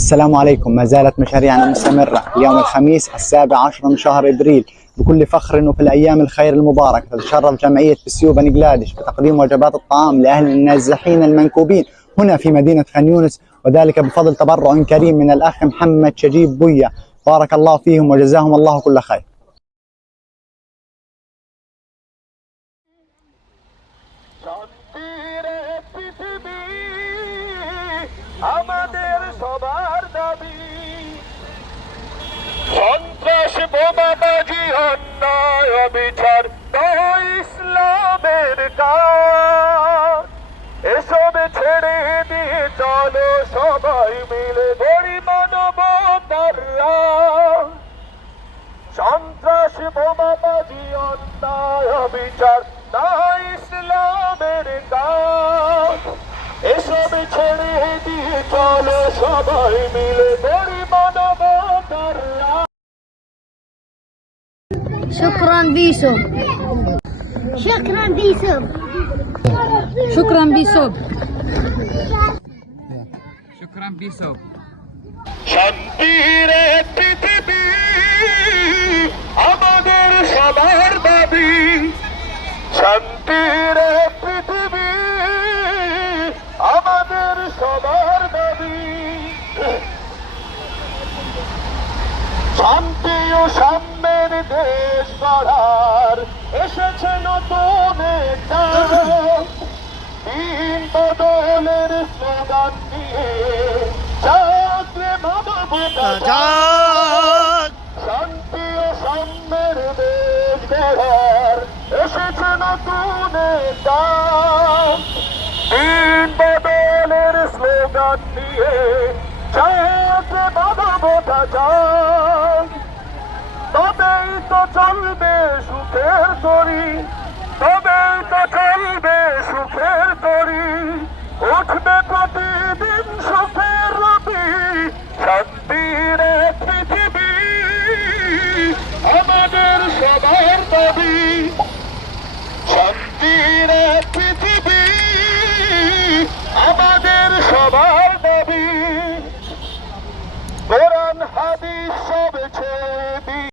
السلام عليكم ما زالت مشاريعنا مستمرة يوم الخميس السابع عشر من شهر إبريل بكل فخر وفي الأيام الخير المباركة تتشرف جمعية بسيو بنغلاديش بتقديم وجبات الطعام لأهل النازحين المنكوبين هنا في مدينة خان يونس وذلك بفضل تبرع كريم من الأخ محمد شجيب بويا بارك الله فيهم وجزاهم الله كل خير শান্তির এক পৃথিবী আমাদের নয় ইসলামের এসব ছেড়ে দিয়ে চলো সবাই মিলে গড়ি মানবতার। সন্ত্রাস, বোমাবাজি, অন্যায় বিচার না ইসলামের কাজ এসব ছেড়ে দিয়ে চলো সবাই মিলে গড়ি মানবতার Şükran Bisum. Şükran Bisum. Şükran Bisum. Şükran Bisum. শান্তিরে পৃথিবী আমাদের সবার দাবি শান্তিরে পৃথিবী আমাদের সবার দাবি শান্তি ও শান্তি মানবতা শান্তি ও সাম্যের দেশ গড়ার এসেছে নতুন দিন বদলের স্লোগান নিয়ে জাগরে মানবতা জাগ তবেই তো চলবে সুখের তরি, তবেই তো চলবে happy.